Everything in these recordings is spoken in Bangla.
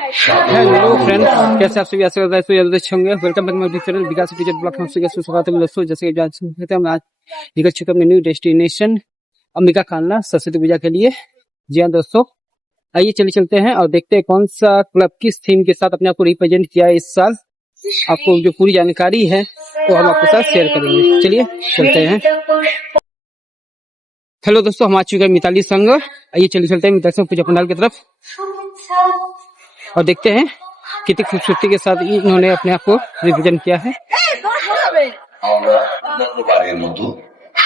हेलो फ्रेंड्स, कैसे आप सभी आशा करता है सभी अच्छे होंगे। Welcome back my YouTube channel Vikas teacher blog में सभी स्वागत है दोस्तों। जैसे कि जान सकते हैं, हम आज निकल चुके अपने न्यू डेस्टिनेशन अंबिका कालना सरस्वती पूजा के लिए। जी हाँ दोस्तों, आइए चलते हैं और देखते हैं कौन सा क्लब किस थीम के साथ अपने आप को रिप्रेजेंट किया है इस साल। आपको जो पूरी जानकारी है वो हम आपके साथ शेयर करेंगे। चलिए चलते हैं। हेलो दोस्तों, हम आ चुके हैं मिताली संघ। आइए चलते हैं मिताली संघ पूजा पंडाल की तरफ और देखते हैं कितनी खूबसूरती के साथ इन्होंने अपने आप को रिप्रेजेंट किया है। আমরা অন্যান্যবারের মতো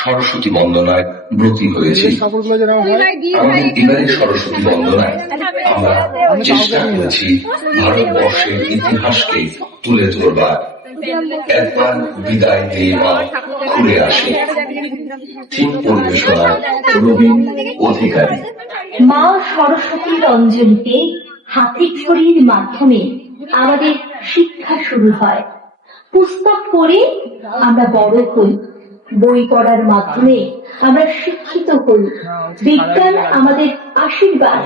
সরস্বতী বন্দনায় ব্রতী হয়েছি। আমাদের এবারের সরস্বতী বন্দনায় আমরা চেষ্টা করেছি ভারতবর্ষের ইতিহাসকে তুলে ধরবার। একবার বিদায় দিয়ে মা ঘুরে আসে। ঠিক পরিবেশনায় রবীন অধিকারী। মা সরস্বতীর অঞ্জলিতে হাতিখড়ির মাধ্যমে আমাদের শিক্ষা শুরু হয়। পুস্তক পড়ে আমরা বড় হই, বই পড়ার মাধ্যমে আমরা শিক্ষিত হই। বিজ্ঞান আমাদের আশীর্বাদ,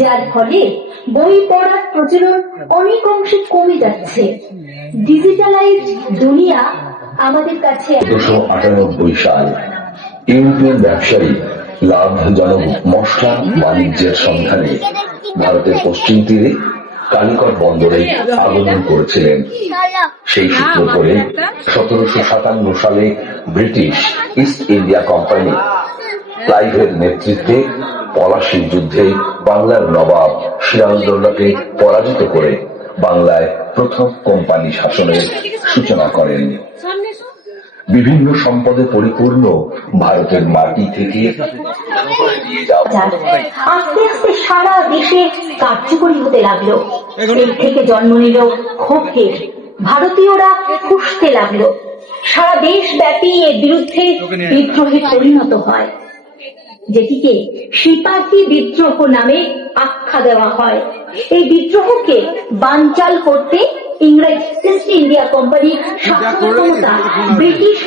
যার ফলে বই পড়ার প্রচলন অনেক অংশে কমে যাচ্ছে। ডিজিটালাইজড দুনিয়া আমাদের কাছে 1998 সাল ইউরোপিয়ান ব্যবসায়ী লাভজনক মশলা বাণিজ্যের সন্ধানে ভারতের পশ্চিম তীরে কালিকট বন্দরে আগমন করেছিলেন। সেই সূত্র ধরে 1757 সালে ব্রিটিশ ইস্ট ইন্ডিয়া কোম্পানি ক্লাইভের নেতৃত্বে পলাশীর যুদ্ধে বাংলার নবাব সিরাজউদ্দৌলাকে পরাজিত করে বাংলায় প্রথম কোম্পানি শাসনের সূচনা করেন। বিভিন্ন সম্পদে পরিপূর্ণ ভারতের মাটি থেকে আস্তে আস্তে সারা দেশে কার্যকরী হতে লাগলো। এর থেকে জন্ম নিল ক্ষোভের, ভারতীয়রা ফুঁসতে লাগলো। সারা দেশব্যাপী এর বিরুদ্ধে বিদ্রোহে পরিণত হয়, যেটিকে সিপাহী বিদ্রোহ নামে আখ্যা দেওয়া হয়। এই বিদ্রোহকে বানচাল করতে ইংরেজ ইস্ট ইন্ডিয়া কোম্পানির শাসন ক্ষমতা ব্রিটিশ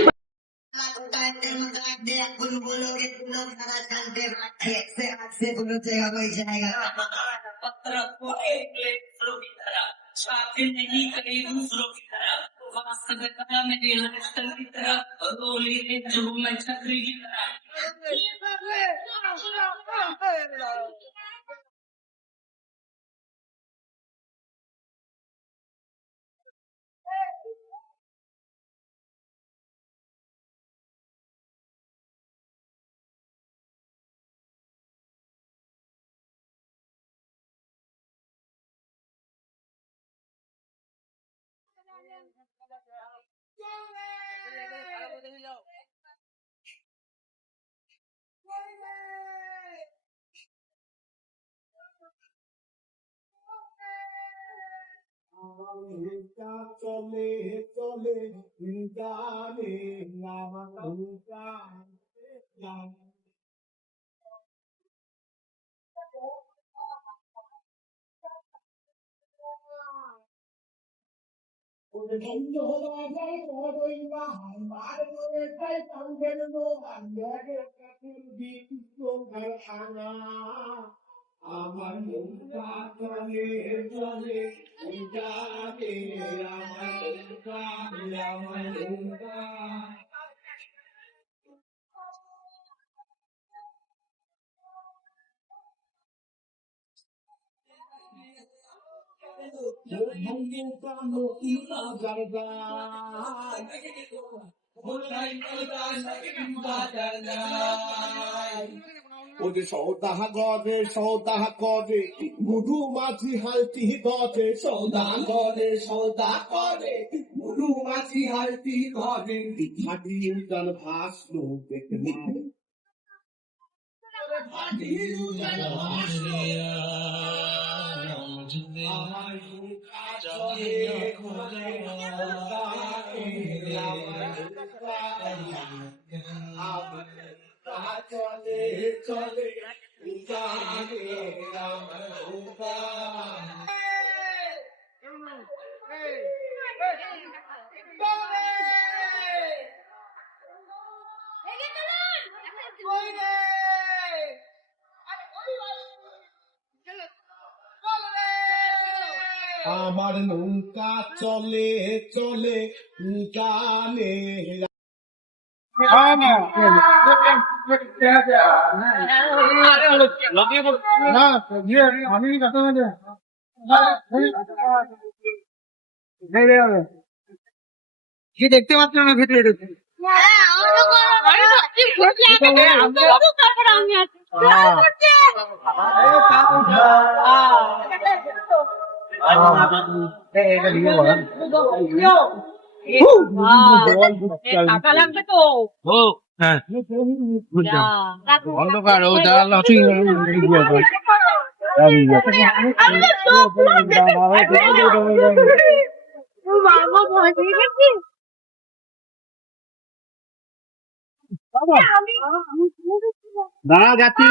চলে চলে গানে আমার নৌকা চলে চলে গানে আমার নৌকা ওরে সৌদা করে গুরু মাঝি হালতি গজে সৌদা করে গুরু মাঝি হালতি গজে হাটি উজান ভাসলো দেখে হাটি উজান ভাসলো আমার চলে চলে চলে আমার নৌকা চলে চলে কানে কি দেখতে পাচ্ছ না ভিতরে ঢুকে? অন্ধকার ও জানালা দাঁড়া যাচ্ছি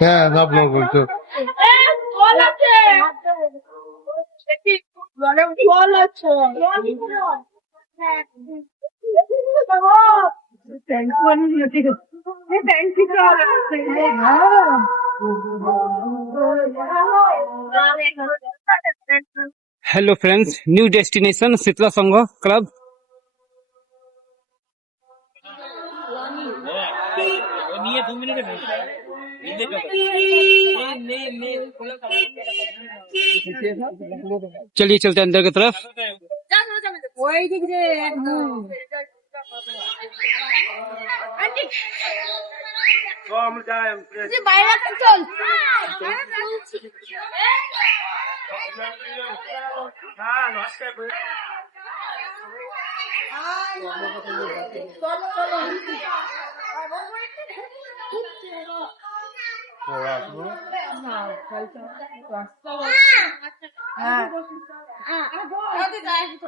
হ্যাঁ আপনার বলছো hello friends, new destination Sheetala Sangha club. चलिए चलते हैं अंदर की तरफ।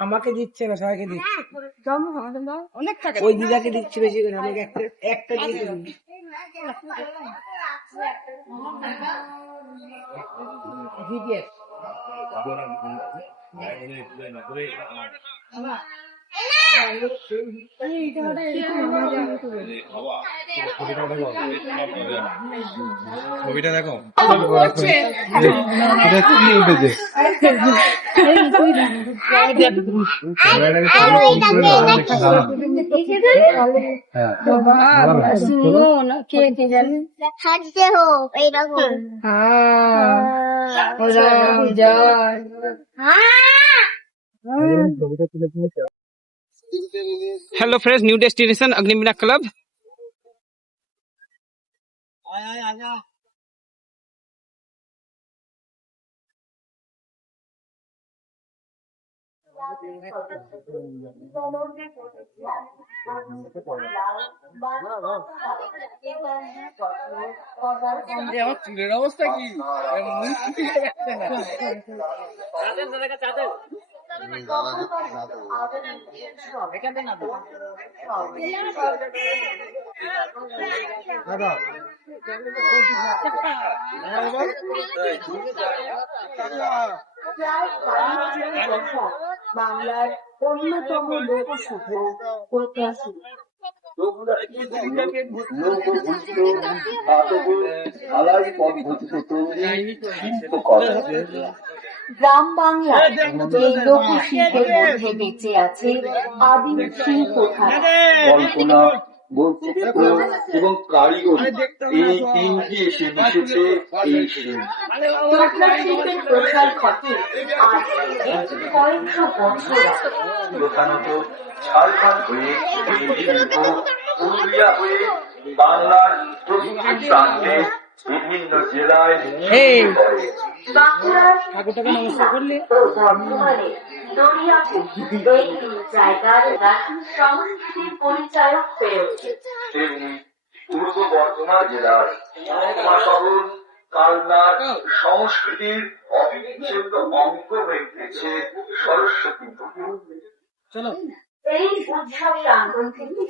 আমাকে দিচ্ছে না, সবাইকে দিচ্ছে। ওই দিদাকে দিচ্ছে বেশি করে, আমাকে একটা একটা দিয়ে দিন। ছবিটা দেখো এটা কি নিয়ে উঠেছে হাঁটতে হোক এইরকম hello friends, new destination Agnimira club. চুলের অবস্থা কি? বাংলার অন্যতম লোকসুখ ঐতিহাসিক গ্রাম বাংলার এই লোকশিল্পের মধ্যে বেঁচে আছে আদিম শিল্প ধারা। কল্পনা, বৈচিত্র্য এবং কারিগরি এই তিনটি এসে মিশেছে এই শিল্প। চোখলা শিল্পের প্রসার ঘটে আজ কয়েকশো বছর আগে। প্রধানত ঝাড়খণ্ড হয়ে মেদিনীপুর, পুরুলিয়া হয়ে বাংলার প্রতিটি প্রান্তে বিভিন্ন জেলায় ছড়িয়ে পড়ে। বাঁকুড়ার ও বর্ধমানে দরিয়াপুর এই দুই জায়গার সংস্কৃতির পরিচায়ক হয়ে ওঠে। তেমনি পূর্ব বর্ধমান জেলার মহাশহর কালনার সংস্কৃতির অবিচ্ছেদ্য অঙ্গ হয়ে উঠেছে সরস্বতী পুজো। এই উৎসব প্রাঙ্গণ থেকে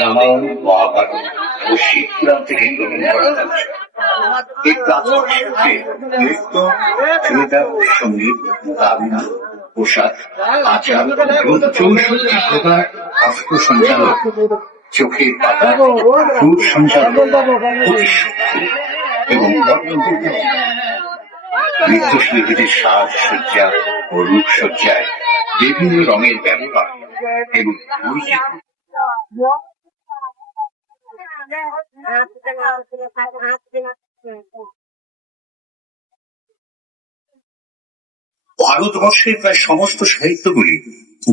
রামায়ণ মহাভারত ও শিবপুরাণ থেকে গ্রহণ করা হয়েছে। এই প্রাচীন সূত্রে নৃত্য, ক্রীড়া, সঙ্গীত, গান, পোশাক, আচার এবং 64 প্রকার অস্ত্র সঞ্চালক, চোখের পাতা, রূপ সঞ্চালক, অতিসূক্ষ্ম এবং বর্ণবুদ্ধ নৃত্যশিল্পীদের সাজসজ্জা ও রূপসজ্জায় বিভিন্ন রঙের ব্যবহার এবং বৈচিত্র্য ভারতবর্ষের প্রায় সমস্ত সাহিত্যগুলি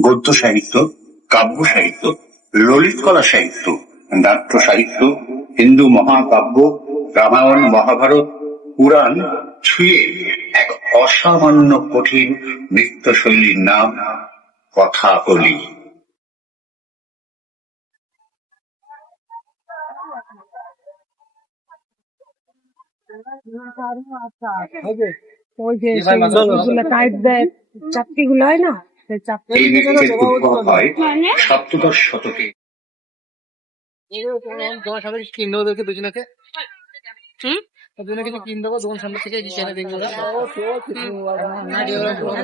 গদ্য সাহিত্য, কাব্য সাহিত্য, ললিত কলা সাহিত্য, নাট্য সাহিত্য, হিন্দু মহাকাব্য, রামায়ণ মহাভারত, পুরাণ ছুঁয়ে এক অসামান্য কঠিন নৃত্যশৈলীর নাম কথাকলি। ওই যে টাইপ দেয় চাকরি গুলো হয় না, সেই চাকরি এই নৃত্যের উদ্ভব হয় সপ্তদশ শতকে। তোমার সাথে কিন দেবো ওদেরকে দুজনকে, দুজনে কিছু কিন দেবো দোকান সামনে থেকে সেটা দেখবো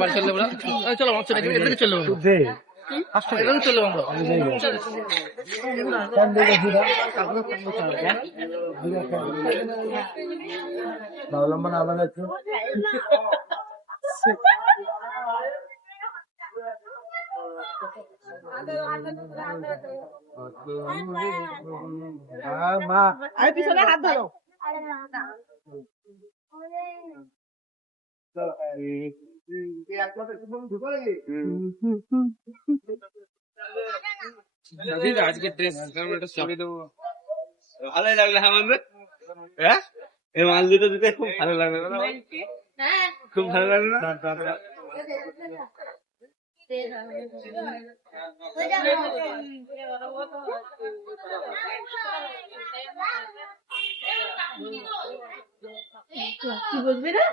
বাড়ি চললে ওরা চলো আমার চলে এদিকে চললো এদিকে চললো আমরা লম্বা না আলাদা একটু মা পিছনে হাত ধরো। আজকে ড্রেস একটা ছবি দেবো, ভালোই লাগলো আমাদের। হ্যাঁ এই মাল দুটো দিতে খুব ভালো লাগলো, খুব ভালো লাগলো না? কি বলবি না?